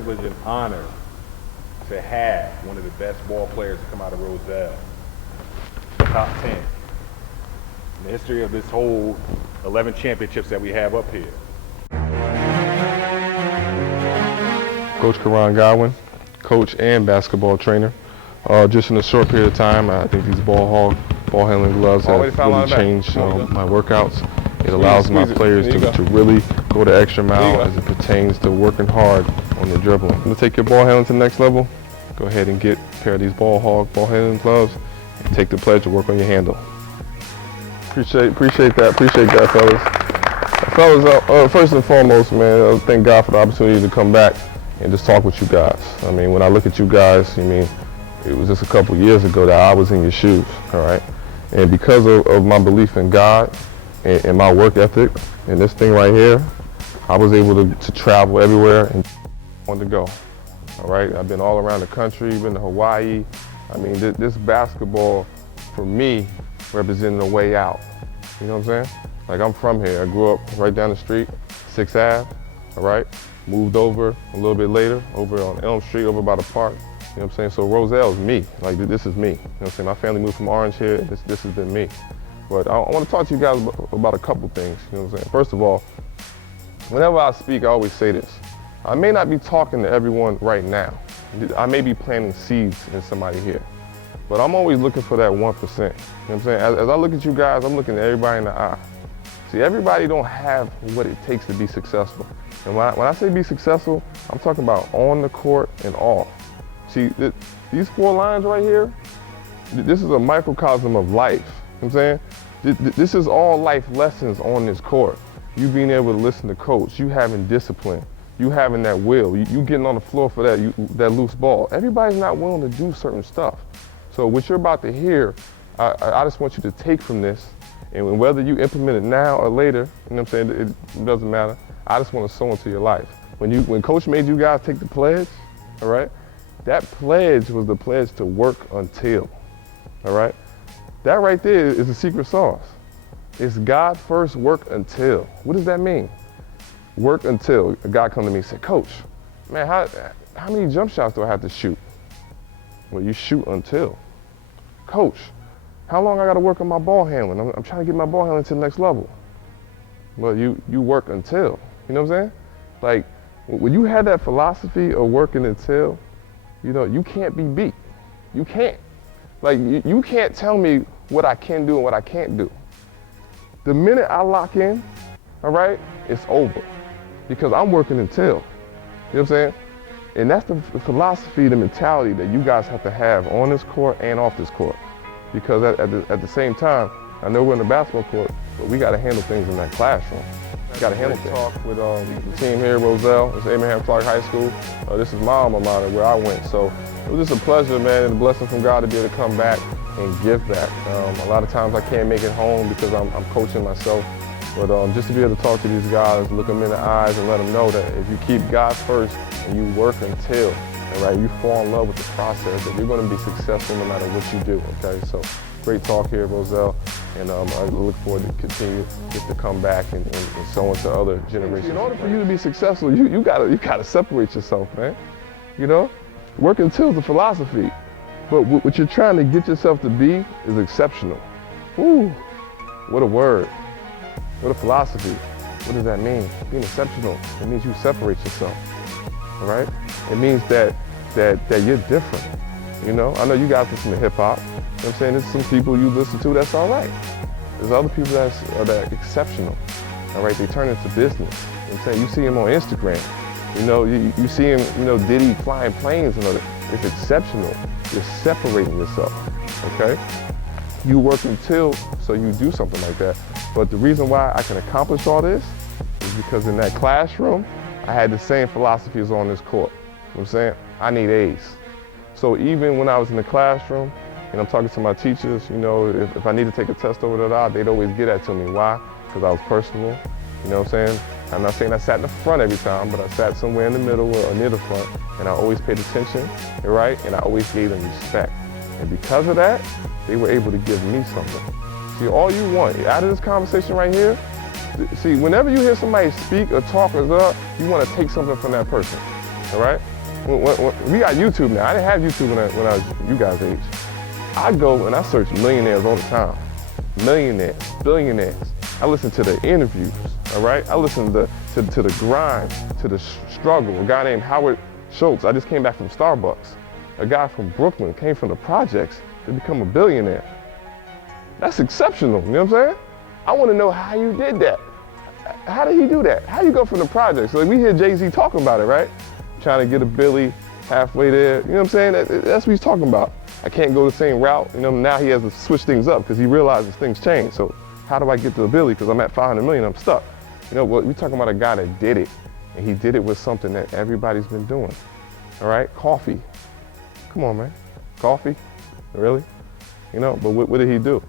privilege and honor to have one of the best ball players to come out of Roselle. Top 10 in the history of this whole 11 championships that we have up here. Coach Koran Godwin, coach and basketball trainer. Just in a short period of time, I think these ball handling gloves have really changed my workouts. It allows my players to really go the extra mile as it pertains to working hard on the dribbling. I'm going to take your ball handling to the next level. Go ahead and get a pair of these ball handling gloves and take the pledge to work on your handle. Appreciate that, fellas. Fellas, first and foremost, man, thank God for the opportunity to come back and just talk with you guys. I mean, when I look at you guys, it was just a couple years ago that I was in your shoes, all right? And because of my belief in God and my work ethic and this thing right here, I was able to travel everywhere and wanted to go, all right? I've been all around the country, been to Hawaii. I mean, this basketball, for me, represented a way out. You know what I'm saying? Like, I'm from here. I grew up right down the street, 6th Ave, all right? Moved over a little bit later, over on Elm Street, over by the park. You know what I'm saying? So Roselle is me. Like, this is me. You know what I'm saying? My family moved from Orange here. This has been me. But I want to talk to you guys about a couple things. You know what I'm saying? First of all, whenever I speak, I always say this. I may not be talking to everyone right now. I may be planting seeds in somebody here. But I'm always looking for that 1%. You know what I'm saying? As I look at you guys, I'm looking at everybody in the eye. See, everybody don't have what it takes to be successful. And when I say be successful, I'm talking about on the court and off. See, these 4 lines right here, this is a microcosm of life. You know what I'm saying? This is all life lessons on this court. You being able to listen to coach, you having discipline, you having that will, you getting on the floor for that loose ball. Everybody's not willing to do certain stuff. So what you're about to hear, I just want you to take from this, and whether you implement it now or later, you know what I'm saying, it doesn't matter. I just want to sow into your life. When Coach made you guys take the pledge, all right, that pledge was the pledge to work until, all right? That right there is the secret sauce. It's God first, work until. What does that mean? Work until. A guy come to me and say, Coach, man, how many jump shots do I have to shoot? Well, you shoot until. Coach, how long I got to work on my ball handling? I'm trying to get my ball handling to the next level. Well, you work until. You know what I'm saying? Like, when you have that philosophy of working until, you can't be beat. You can't. Like, you can't tell me what I can do and what I can't do. The minute I lock in, all right, it's over. Because I'm working until. You know what I'm saying? And that's the philosophy, the mentality that you guys have to have on this court and off this court. Because at the same time, I know we're in the basketball court, but we got to handle things in that classroom. We got to handle things. Talk with the team here, Roselle. It's Abraham Clark High School. This is my alma mater where I went. So it was just a pleasure, man, and a blessing from God to be able to come back and give back. A lot of times I can't make it home because I'm coaching myself. But just to be able to talk to these guys, look them in the eyes and let them know that if you keep God first and you work until, right, you fall in love with the process, that you're going to be successful no matter what you do, okay? So great talk here, Roselle, and I look forward to continue just to come back and so on to other generations. In order for you to be successful, you gotta separate yourself, man. You know, work until is a philosophy, but what you're trying to get yourself to be is exceptional. Ooh, what a word. What a philosophy. What does that mean? Being exceptional, it means you separate yourself, all right? It means that you're different, you know? I know you guys listen to hip hop. You know what I'm saying? There's some people you listen to that's all right. There's other people that are exceptional, all right? They turn into business. You know what I'm saying? You see them on Instagram. You know, you see them, Diddy flying planes and all that. It's exceptional. You're separating yourself, okay? You work until, so you do something like that. But the reason why I can accomplish all this is because in that classroom, I had the same philosophy as on this court. You know what I'm saying? I need A's. So even when I was in the classroom and I'm talking to my teachers, if I need to take a test over that, they'd always get that to me. Why? Because I was personable. You know what I'm saying? I'm not saying I sat in the front every time, but I sat somewhere in the middle or near the front, and I always paid attention, right? And I always gave them respect. And because of that, they were able to give me something. See, all you want out of this conversation right here, see, whenever you hear somebody speak or talk or you want to take something from that person, all right? We got YouTube now. I didn't have YouTube when I was you guys' age. I go and I search millionaires all the time. Millionaires, billionaires. I listen to the interviews, all right? I listen to the grind, to the struggle. A guy named Howard Schultz, I just came back from Starbucks. A guy from Brooklyn came from the projects to become a billionaire. That's exceptional, you know what I'm saying? I want to know how you did that. How did he do that? How do you go from the projects? Like we hear Jay-Z talking about it, right? Trying to get a Billy halfway there, you know what I'm saying? That's what he's talking about. I can't go the same route, you know, now he has to switch things up because he realizes things change. So how do I get to a Billy? Because I'm at 500 million, I'm stuck. You know, we're talking about a guy that did it, and he did it with something that everybody's been doing, all right? Coffee. Come on, man. Coffee? Really? You know, but what did he do?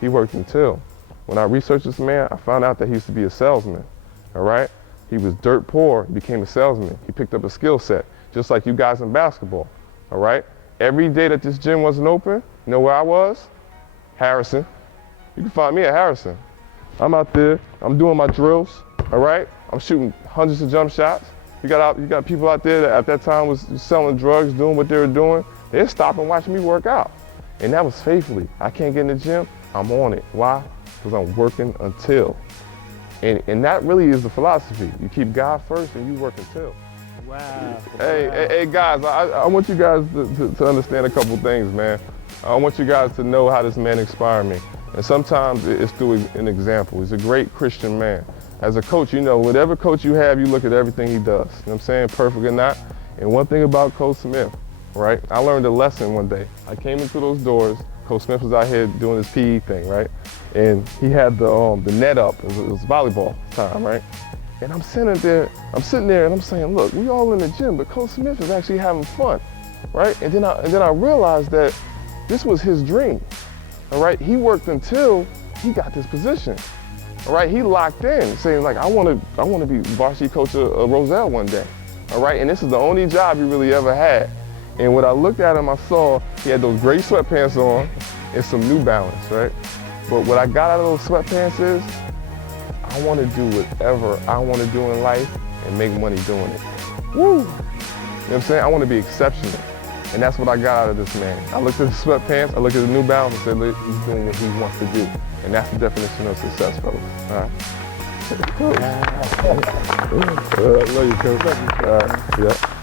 He worked until. When I researched this man, I found out that he used to be a salesman, all right? He was dirt poor, he became a salesman. He picked up a skill set, just like you guys in basketball, all right? Every day that this gym wasn't open, you know where I was? Harrison. You can find me at Harrison. I'm out there, I'm doing my drills, all right? I'm shooting hundreds of jump shots. You got people out there that at that time was selling drugs, doing what they were doing. They'd stop and watch me work out. And that was faithfully. I can't get in the gym, I'm on it. Why? Because I'm working until. And that really is the philosophy. You keep God first and you work until. Wow. Hey guys, I want you guys to understand a couple things, man. I want you guys to know how this man inspired me. And sometimes it's through an example. He's a great Christian man. As a coach, you know, whatever coach you have, you look at everything he does. You know what I'm saying? Perfect or not. And one thing about Coach Smith, right? I learned a lesson one day. I came into those doors. Coach Smith was out here doing his PE thing, right? And he had the net up. It was volleyball time, right? And I'm sitting there and I'm saying, look, we all in the gym, but Coach Smith is actually having fun, right? And then I realized that this was his dream, all right? He worked until he got this position, all right? He locked in, saying like, I want to be varsity coach of Roselle one day, all right? And this is the only job he really ever had. And when I looked at him, I saw he had those gray sweatpants on and some New Balance, right? But what I got out of those sweatpants is, I want to do whatever I want to do in life and make money doing it. Woo! You know what I'm saying? I want to be exceptional. And that's what I got out of this man. I looked at the sweatpants, I looked at the New Balance and said, look, he's doing what he wants to do. And that's the definition of success, fellas. All right? Love you, Coach. All right, yeah.